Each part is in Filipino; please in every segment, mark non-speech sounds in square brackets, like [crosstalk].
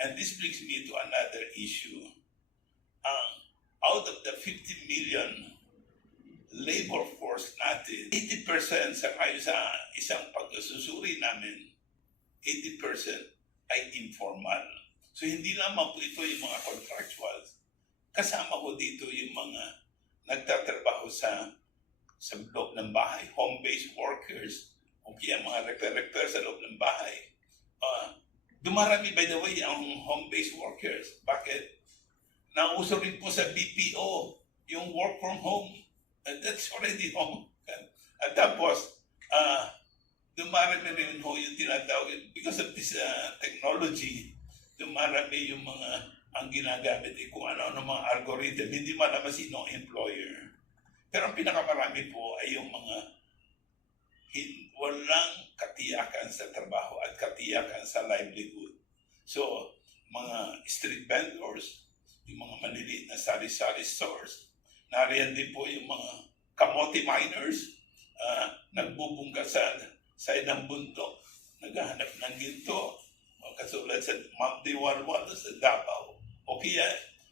And this brings me to another issue. Ang out of the 50 million labor force natin, 80% sa kayo sa isang pagsusuri namin, 80% ay informal. So hindi lamang po ito yung mga contractuals. Kasama ko dito yung mga nagtatrabaho sa sa loob ng bahay, home-based workers, o kaya mga repair-repair sa loob ng bahay. Dumarami, by the way, ang home-based workers. Bakit? Nauso rin po sa BPO, yung work from home. And that's already home. [laughs] At tapos, uh, dumarami rin ho yung tinatawag. Because of this uh, technology, dumarami yung mga ang ginagamit eh, kung ano-ano mga algorithm. Hindi man naman sino employer. Pero ang pinakamarami po ay yung mga hin- walang katiyakan sa trabaho at katiyakan sa livelihood. So, mga street vendors, yung mga maliliit na sari-sari stores, nariyan din po yung mga kamote miners, ah, nagbubungka sa side ng bundok, naghahanap ng ginto, o katulad sa Mount Diwalwal sa Davao, o kaya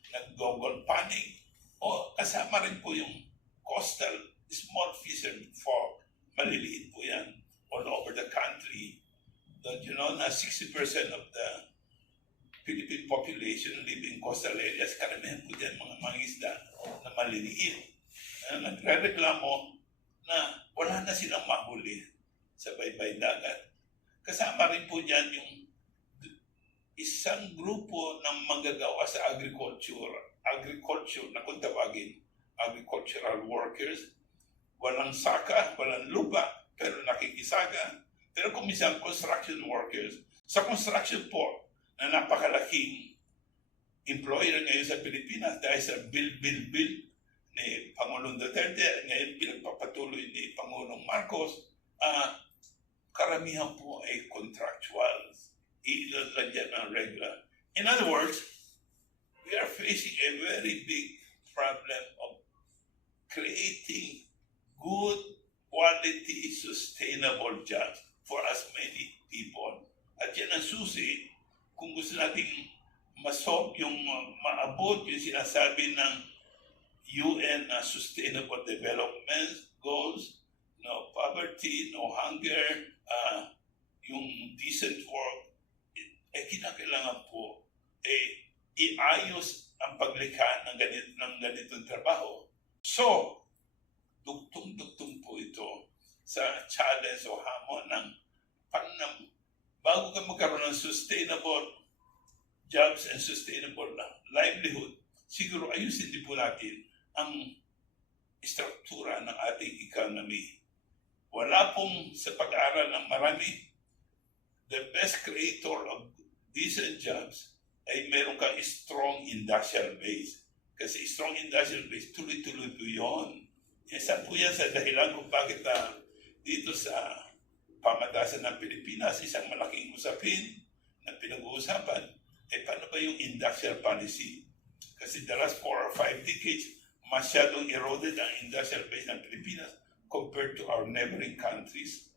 nag-gogol panning, o kasama rin po yung coastal small fishermen folk, maliliit po yan, over the country. That you know, na 60% of the Philippine population live in coastal areas, karamihan po dyan mga mangisda na maliliit. Na nagre-reklamo na wala na silang mahuli sa baybay dagat. Kasama rin po dyan yung isang grupo ng manggagawa sa agriculture, agriculture na kung tawagin, agricultural workers, walang saka, walang lupa, pero nakikisaga. Pero kung minsan construction workers, sa construction po, na napakalaking employer ngayon sa Pilipinas dahil sa bill, bill, bill ni Pangulong Duterte, ngayon pinagpapatuloy ni Pangulong Marcos, ah karamihan po ay contractuals. Ilalagyan ng regular. In other words, we are facing a very big problem of creating good quality sustainable jobs for as many people. At yan ang susi kung gusto nating masolve yung uh, maabot yung sinasabi ng UN na Sustainable Development Goals, no poverty, no hunger, uh, yung decent work, eh kinakailangan po eh iayos ang paglikha ng ganit ng ganitong trabaho. So, ito sa challenge o hamon ng panam bago ka magkaroon ng sustainable jobs and sustainable livelihood, siguro ayusin din po natin ang struktura ng ating economy. Wala pong sa pag-aaral ng marami, the best creator of decent jobs ay meron kang strong industrial base. Kasi strong industrial base, tuloy-tuloy po yun. Isa po yan sa dahilan kung bakit ah, dito sa pamatasan ng Pilipinas, isang malaking usapin na pinag-uusapan, eh paano ba yung industrial policy? Kasi the last four or five decades, masyadong eroded ang industrial base ng Pilipinas compared to our neighboring countries.